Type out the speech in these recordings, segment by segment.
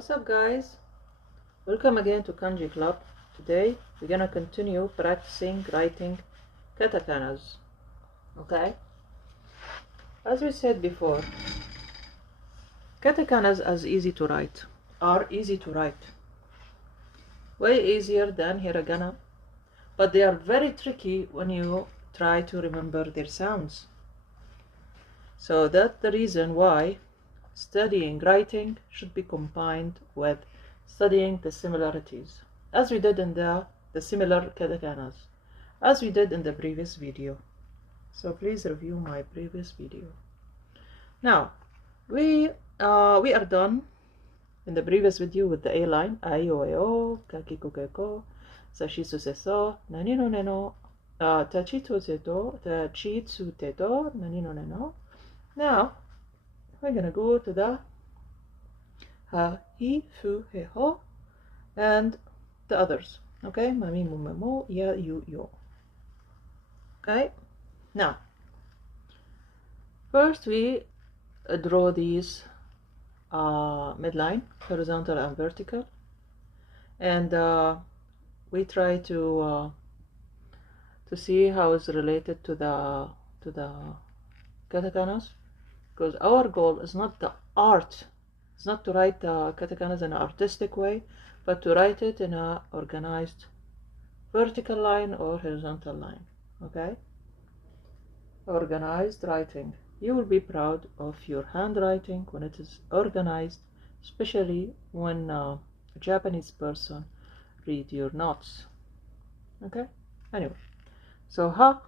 What's up, guys? Welcome again to Kanji Club. Today we're gonna continue practicing writing katakanas. Okay? As we said before, katakanas are easy to write. Way easier than hiragana, but they are very tricky when you try to remember their sounds. So that's the reason why studying writing should be combined with studying the similarities, as we did in the similar katakanas, as we did in the previous video. So please review my previous video. Now, we are done in the previous video with the A line. Ayo ayo, kakiku keko, sashisu seso, nanino neno, tachitu teto, tachitsu teto, nanino neno. Now, we're gonna go to the ha, hi, fu, he, ho, and the others. Okay, mami, mu, me, mo, ya, you, yo. Okay, now, first we draw these midline, horizontal and vertical, and we try to see how it's related to the katakanas. Because our goal is not the art, it's not to write the katakanas in an artistic way, but to write it in an organized vertical line or horizontal line. Okay? Organized writing. You will be proud of your handwriting when it is organized, especially when a Japanese person read your notes. Okay? Anyway, so ha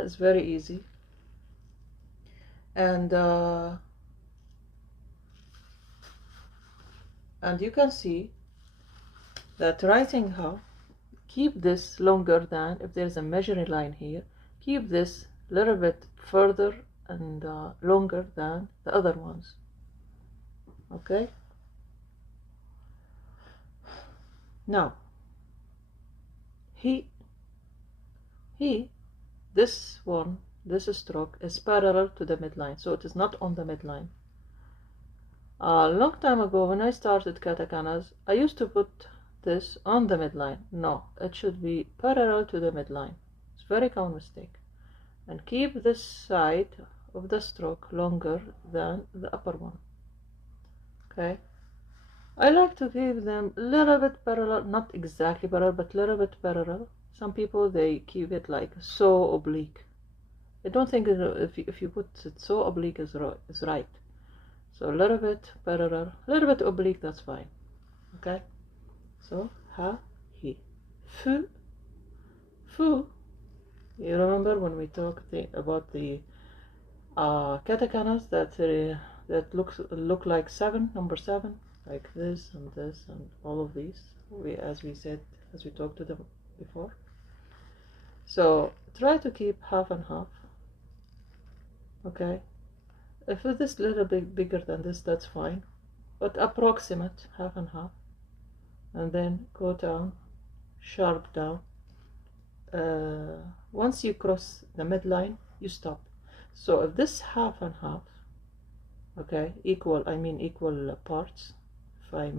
is very easy. And you can see that writing how, keep this longer than, if there's a measuring line here, keep this a little bit further and longer than the other ones. Okay? Now, he, this one, this stroke is parallel to the midline, so it is not on the midline. A long time ago, when I started katakanas, I used to put this on the midline. No, it should be parallel to the midline. It's a very common mistake. And keep this side of the stroke longer than the upper one. Okay? I like to keep them a little bit parallel, not exactly parallel, but a little bit parallel. Some people, they keep it like so oblique. I don't think if you put it so oblique is right. So a little bit parallel, a little bit oblique, that's fine. Okay? So, ha, he. Fu. Fu. You remember when we talked about the katakanas that look like number 7, like this and all of these, as we talked to them before. So try to keep half and half. Okay, if it is a little bit bigger than this, that's fine, but approximate half and half, and then go down, sharp down. Once you cross the midline, you stop. So if this half and half, okay, equal parts, if I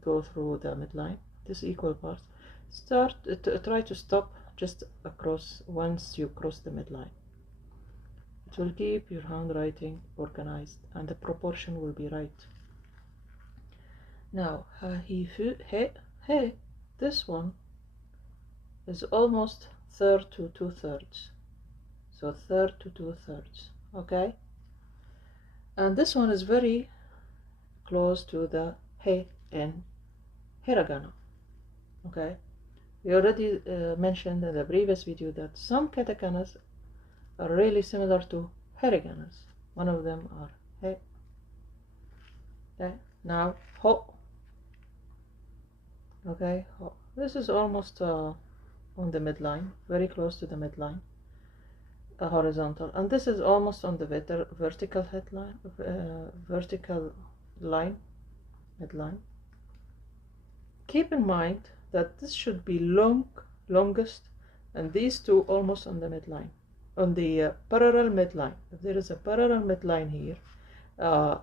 go through the midline, this equal parts, try to stop just across once you cross the midline. It will keep your handwriting organized and the proportion will be right. Now, ha, he, fu, he, this one is almost third to 2/3. So third to 2/3, okay? And this one is very close to the he in hiragana, okay? We already mentioned in the previous video that some katakanas are really similar to hiraganas. One of them are he. Okay, now ho. Okay, ho. This is almost on the midline, very close to the midline, horizontal, and this is almost on the vertical headline, vertical line, midline. Keep in mind that this should be longest, and these two almost on the midline. On the parallel midline. If there is a parallel midline here, uh,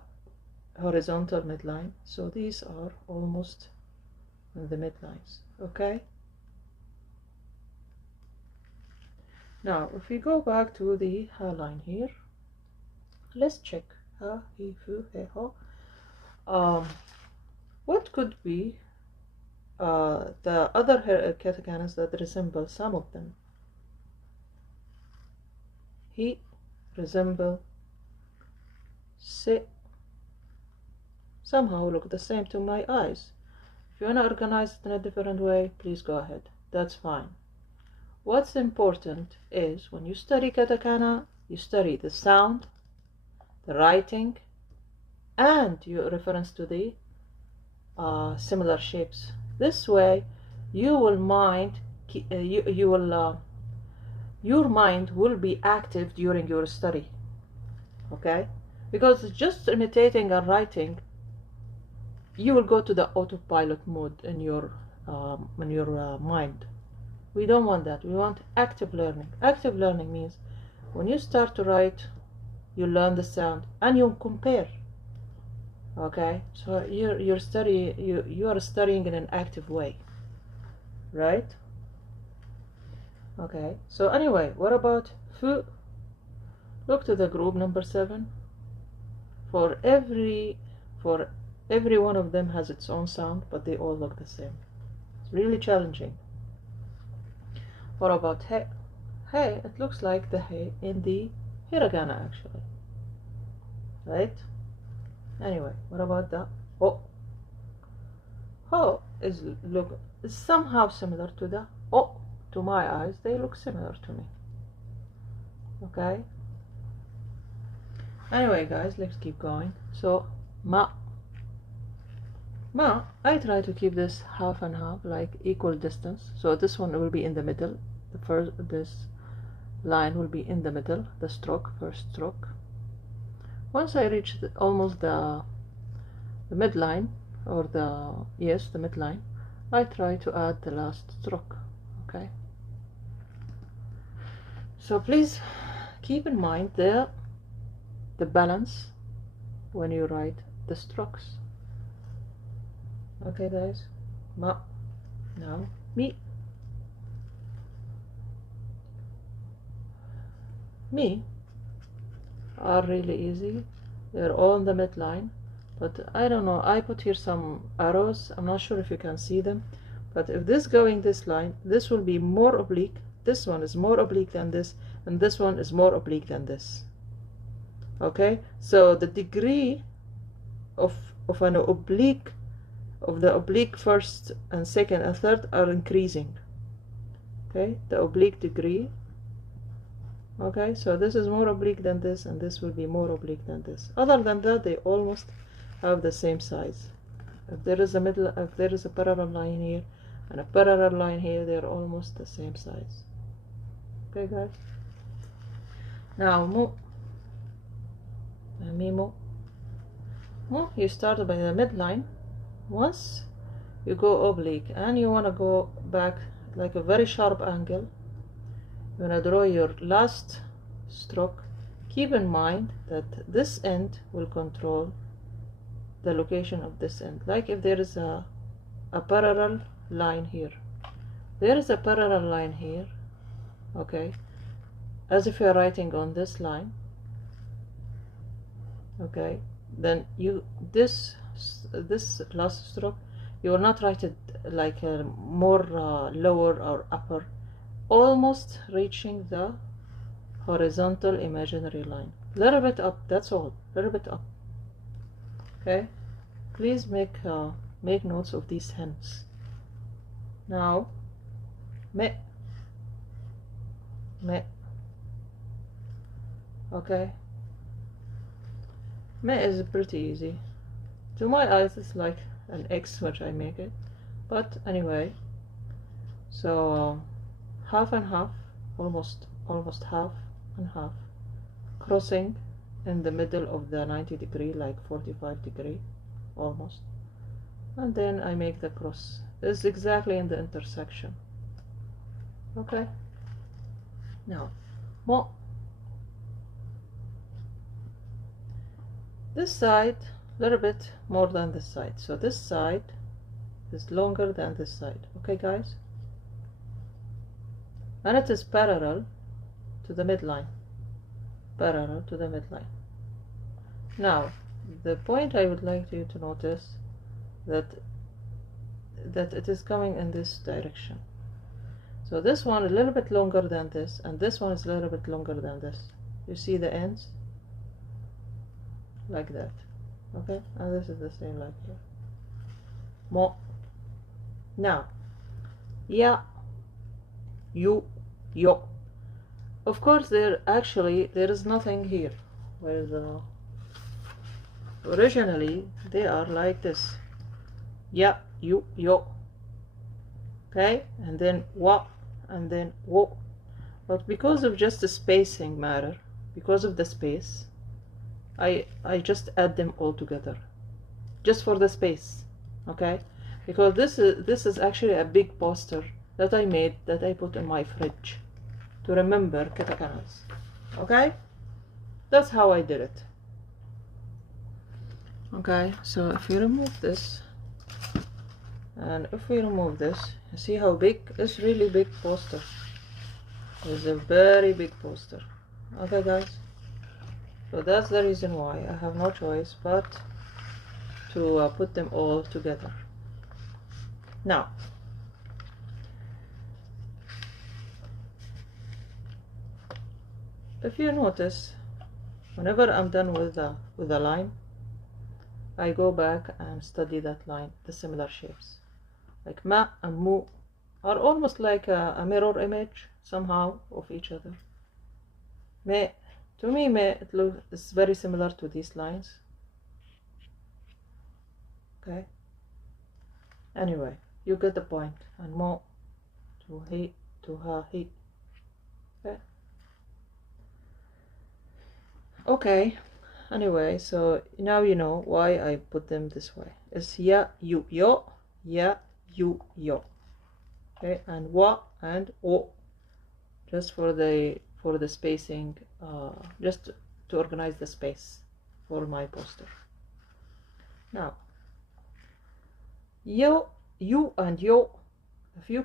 horizontal midline, so these are almost the midlines. Okay, now if we go back to the hairline here, let's check ha, he, fu, he, ho. What could be the other katakanas that resemble some of them? He resemble se, somehow look the same to my eyes. If you want to organize it in a different way, please go ahead. That's fine. What's important is when you study katakana, you study the sound, the writing, and your reference to the similar shapes. This way, you will mind your mind will be active during your study. Okay, because just imitating and writing, you will go to the autopilot mode in your mind. We don't want that. We want active learning. Active learning means when you start to write, you learn the sound and you compare. Okay, so you are studying in an active way, right? Okay, so anyway, what about fu? Look to the group number 7. For every one of them has its own sound, but they all look the same. It's really challenging. What about he? He, it looks like the he in the hiragana actually, right? Anyway, what about the ho? Ho is somehow similar to the o. To my eyes, they look similar to me. Okay. Anyway, guys, let's keep going. So ma. I try to keep this half and half, like equal distance. So this one will be in the middle. This line will be in the middle. The first stroke. Once I reach almost the midline, or the midline, I try to add the last stroke. Okay. So please keep in mind the balance when you write the strokes. Okay, guys. Ma. Now mi. Mi are really easy. They're all in the midline, but I don't know. I put here some arrows. I'm not sure if you can see them, but if this going this line, this will be more oblique. This one is more oblique than this, and this one is more oblique than this. Okay, so the degree of an oblique, of the oblique first and second and third are increasing. Okay, the oblique degree. Okay, so this is more oblique than this, and this will be more oblique than this. Other than that, they almost have the same size. If there is a parallel line here and a parallel line here, they're almost the same size. Okay, guys. Now mu. Mimo. Mu, you start by the midline. Once you go oblique and you want to go back like a very sharp angle, you want to draw your last stroke. Keep in mind that this end will control the location of this end. Like if there is a parallel line here, there is a parallel line here. Okay, as if you're writing on this line. Okay, then this last stroke, you will not write it like a more lower or upper, almost reaching the horizontal imaginary line. Little bit up, that's all. Little bit up. Okay, please make notes of these hints. Now me. Okay, me is pretty easy. To my eyes, it's like an X, which I make it. But anyway, so half and half, almost half and half, crossing in the middle of the 90 degree, like 45 degree, almost. And then I make the cross. It's exactly in the intersection. Okay. Now, mo. This side a little bit more than this side, so this side is longer than this side. Okay guys, and it is parallel to the midline, parallel to the midline. Now the point I would like you to notice that it is coming in this direction. So this one a little bit longer than this, and this one is a little bit longer than this. You see the ends like that. Okay, and this is the same like here. Mo. Now ya, you, yo. Of course there is nothing here, where originally they are like this. Ya, you, yo. Okay, and then wa, and then wo. But because of just the spacing matter, because of the space, I just add them all together, just for the space. Okay, because this is actually a big poster that I made, that I put in my fridge to remember katakanas. Okay, that's how I did it. Okay, so if you remove this, and if we remove this, you see how big? It's really big poster. It's a very big poster. Okay guys, so that's the reason why I have no choice but to put them all together. Now if you notice, whenever I'm done with the line, I go back and study that line, the similar shapes. Like ma and mu are almost like a mirror image somehow of each other. Me, to me, it's very similar to these lines. Okay. Anyway, you get the point. And mo to he to ha he. Okay. Okay. Anyway, so now you know why I put them this way. It's ya, you, yo, ya, you, yo. Okay, and wa and o, just for the spacing, just to organize the space for my poster. Now yo, you and yo, if you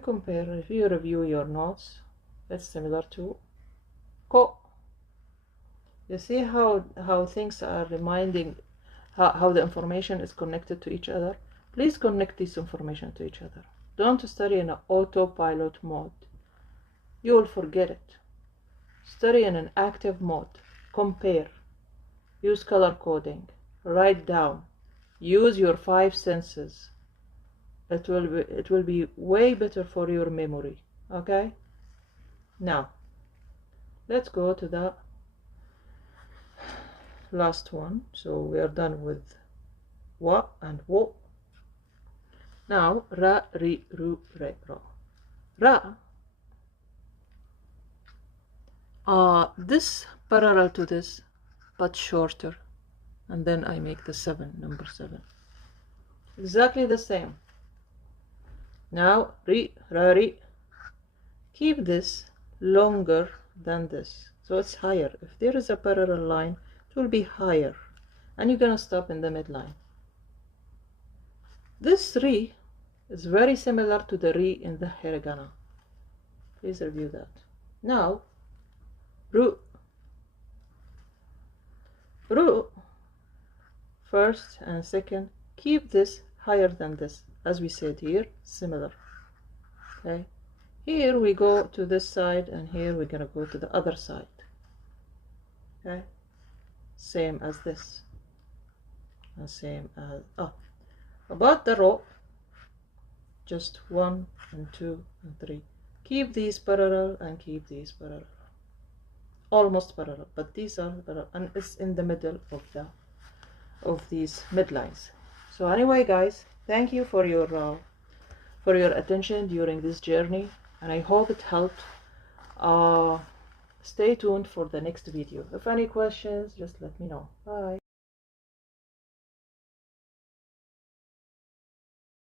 review your notes, it's similar to ko. You see how things are reminding, how the information is connected to each other. Please connect this information to each other. Don't study in an autopilot mode. You will forget it. Study in an active mode. Compare. Use color coding. Write down. Use your 5 senses. It will be way better for your memory. Okay? Now, let's go to the last one. So we are done with wa and wo. Now ra, ri, ru, re, ro. Ra, this parallel to this but shorter, and then I make the 7, number 7, exactly the same. Now ri, ra, ri, keep this longer than this, so it's higher. If there is a parallel line, it will be higher, and you're gonna stop in the midline. This ri is very similar to the ri in the hiragana. Please review that. Now ru, first and second, keep this higher than this, as we said here, similar. Okay, here we go to this side, and here we're gonna go to the other side. Okay, same as this, and same as about the ro, just 1 and 2 and 3. Keep these parallel and keep these parallel, almost parallel, but these are parallel, and it's in the middle of these midlines. So anyway guys, thank you for your attention during this journey, and I hope it helped. Stay tuned for the next video. If any questions, just let me know. Bye.